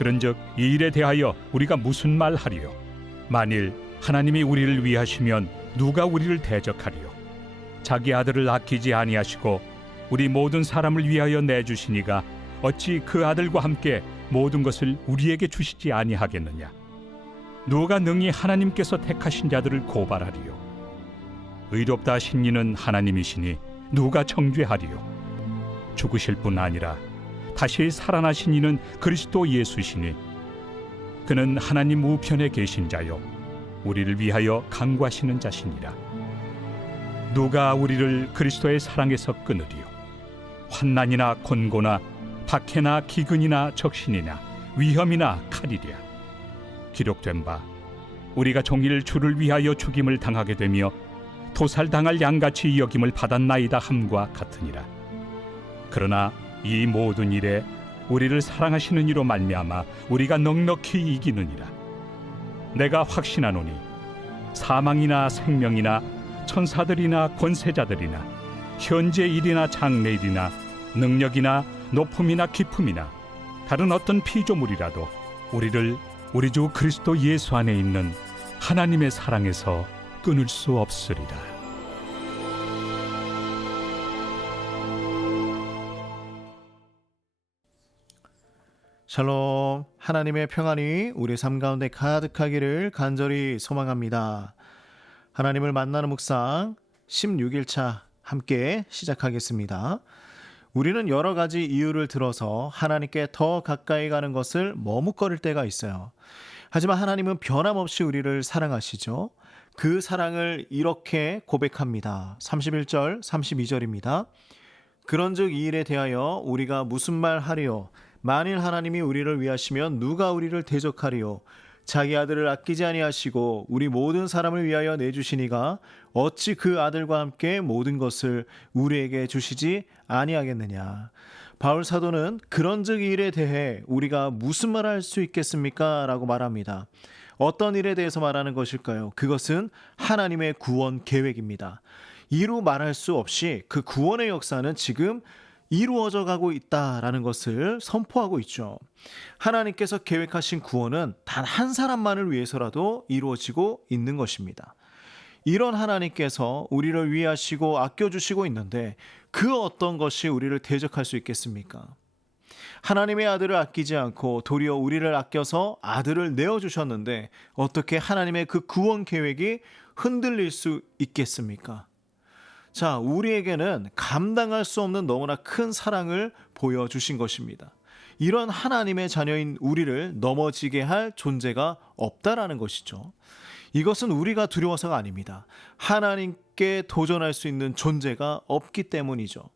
그런즉 이 일에 대하여 우리가 무슨 말 하리요? 만일 하나님이 우리를 위하시면 누가 우리를 대적하리요? 자기 아들을 아끼지 아니하시고 우리 모든 사람을 위하여 내주시니가 어찌 그 아들과 함께 모든 것을 우리에게 주시지 아니하겠느냐? 누가 능히 하나님께서 택하신 자들을 고발하리요? 의롭다 하신 이는 하나님이시니 누가 정죄하리요? 죽으실 뿐 아니라 다시 살아나신 이는 그리스도 예수시니 그는 하나님 우편에 계신 자요 우리를 위하여 간구하시는 자시니라. 누가 우리를 그리스도의 사랑에서 끊으리요? 환난이나 곤고나 박해나 기근이나 적신이나 위험이나 칼이랴. 기록된 바 우리가 종일 주를 위하여 죽임을 당하게 되며 도살당할 양같이 여김을 받았나이다 함과 같으니라. 그러나 이 모든 일에 우리를 사랑하시는 이로 말미암아 우리가 넉넉히 이기느니라. 내가 확신하노니 사망이나 생명이나 천사들이나 권세자들이나 현재 일이나 장래 일이나 능력이나 높음이나 깊음이나 다른 어떤 피조물이라도 우리를 우리 주 그리스도 예수 안에 있는 하나님의 사랑에서 끊을 수 없으리라. 샬롬, 하나님의 평안이 우리 삶 가운데 가득하기를 간절히 소망합니다. 하나님을 만나는 묵상 16일차 함께 시작하겠습니다. 우리는 여러 가지 이유를 들어서 하나님께 더 가까이 가는 것을 머뭇거릴 때가 있어요. 하지만 하나님은 변함없이 우리를 사랑하시죠. 그 사랑을 이렇게 고백합니다. 31절, 32절입니다. 그런즉 이 일에 대하여 우리가 무슨 말 하리요? 만일 하나님이 우리를 위하시면 누가 우리를 대적하리요? 자기 아들을 아끼지 아니하시고 우리 모든 사람을 위하여 내주시니가 어찌 그 아들과 함께 모든 것을 우리에게 주시지 아니하겠느냐. 바울 사도는 그런즉 이 일에 대해 우리가 무슨 말 할 수 있겠습니까? 라고 말합니다. 어떤 일에 대해서 말하는 것일까요? 그것은 하나님의 구원 계획입니다. 이루 말할 수 없이 그 구원의 역사는 지금 이루어져 가고 있다라는 것을 선포하고 있죠. 하나님께서 계획하신 구원은 단 한 사람만을 위해서라도 이루어지고 있는 것입니다. 이런 하나님께서 우리를 위하시고 아껴주시고 있는데 그 어떤 것이 우리를 대적할 수 있겠습니까? 하나님의 아들을 아끼지 않고 도리어 우리를 아껴서 아들을 내어주셨는데 어떻게 하나님의 그 구원 계획이 흔들릴 수 있겠습니까? 자, 우리에게는 감당할 수 없는 너무나 큰 사랑을 보여주신 것입니다. 이런 하나님의 자녀인 우리를 넘어지게 할 존재가 없다라는 것이죠. 이것은 우리가 두려워서가 아닙니다. 하나님께 도전할 수 있는 존재가 없기 때문이죠.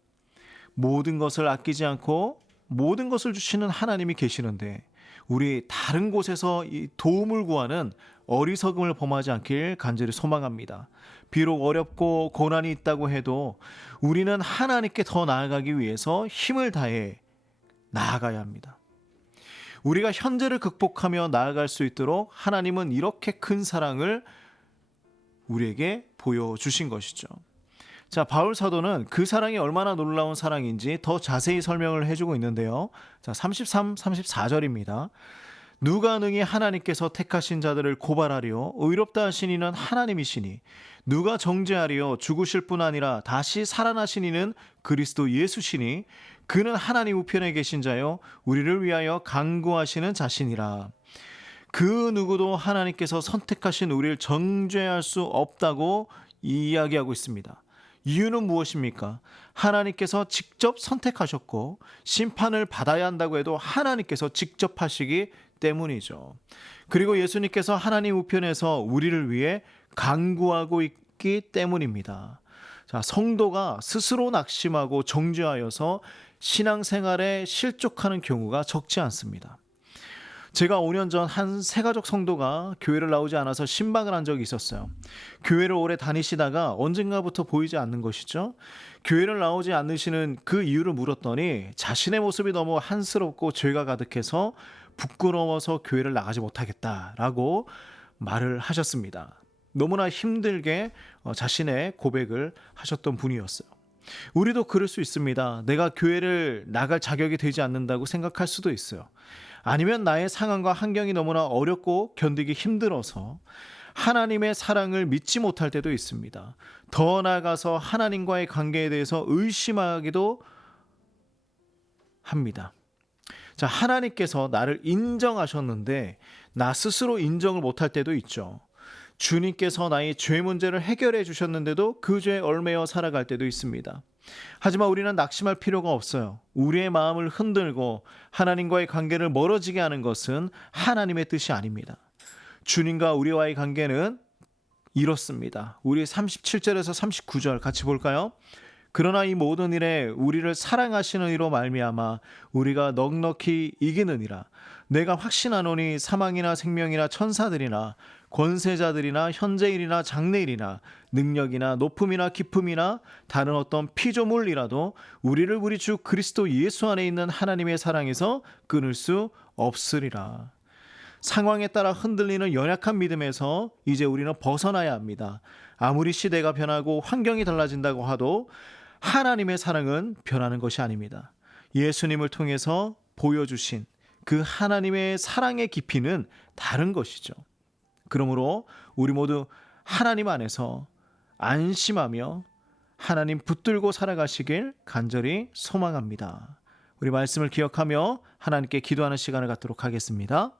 모든 것을 아끼지 않고 모든 것을 주시는 하나님이 계시는데 우리 다른 곳에서 이 도움을 구하는 어리석음을 범하지 않길 간절히 소망합니다. 비록 어렵고 고난이 있다고 해도 우리는 하나님께 더 나아가기 위해서 힘을 다해 나아가야 합니다. 우리가 현재를 극복하며 나아갈 수 있도록 하나님은 이렇게 큰 사랑을 우리에게 보여주신 것이죠. 자, 바울 사도는 그 사랑이 얼마나 놀라운 사랑인지 더 자세히 설명을 해주고 있는데요. 자, 33, 34절입니다. 누가 능히 하나님께서 택하신 자들을 고발하리요? 의롭다 하신 이는 하나님이시니 누가 정죄하리요? 죽으실 뿐 아니라 다시 살아나신 이는 그리스도 예수시니 그는 하나님 우편에 계신 자요 우리를 위하여 간구하시는 자신이라. 그 누구도 하나님께서 선택하신 우리를 정죄할 수 없다고 이야기하고 있습니다. 이유는 무엇입니까? 하나님께서 직접 선택하셨고 심판을 받아야 한다고 해도 하나님께서 직접 하시기 때문이죠. 그리고 예수님께서 하나님 우편에서 우리를 위해 간구하고 있기 때문입니다. 자, 성도가 스스로 낙심하고 정죄하여서 신앙생활에 실족하는 경우가 적지 않습니다. 제가 5년 전 한 새가족 성도가 교회를 나오지 않아서 신방을 한 적이 있었어요. 교회를 오래 다니시다가 언젠가부터 보이지 않는 것이죠. 교회를 나오지 않으시는 그 이유를 물었더니 자신의 모습이 너무 한스럽고 죄가 가득해서 부끄러워서 교회를 나가지 못하겠다라고 말을 하셨습니다. 너무나 힘들게 자신의 고백을 하셨던 분이었어요. 우리도 그럴 수 있습니다. 내가 교회를 나갈 자격이 되지 않는다고 생각할 수도 있어요. 아니면 나의 상황과 환경이 너무나 어렵고 견디기 힘들어서 하나님의 사랑을 믿지 못할 때도 있습니다. 더 나아가서 하나님과의 관계에 대해서 의심하기도 합니다. 자, 하나님께서 나를 인정하셨는데 나 스스로 인정을 못할 때도 있죠. 주님께서 나의 죄 문제를 해결해 주셨는데도 그 죄에 얽매여 살아갈 때도 있습니다. 하지만 우리는 낙심할 필요가 없어요. 우리의 마음을 흔들고 하나님과의 관계를 멀어지게 하는 것은 하나님의 뜻이 아닙니다. 주님과 우리와의 관계는 이렇습니다. 우리 37절에서 39절 같이 볼까요? 그러나 이 모든 일에 우리를 사랑하시는 이로 말미암아 우리가 넉넉히 이기느니라. 내가 확신하노니 사망이나 생명이나 천사들이나 권세자들이나 현재일이나 장래일이나 능력이나 높음이나 깊음이나 다른 어떤 피조물이라도 우리를 우리 주 그리스도 예수 안에 있는 하나님의 사랑에서 끊을 수 없으리라. 상황에 따라 흔들리는 연약한 믿음에서 이제 우리는 벗어나야 합니다. 아무리 시대가 변하고 환경이 달라진다고 하도 하나님의 사랑은 변하는 것이 아닙니다. 예수님을 통해서 보여주신 그 하나님의 사랑의 깊이는 다른 것이죠. 그러므로 우리 모두 하나님 안에서 안심하며 하나님 붙들고 살아가시길 간절히 소망합니다. 우리 말씀을 기억하며 하나님께 기도하는 시간을 갖도록 하겠습니다.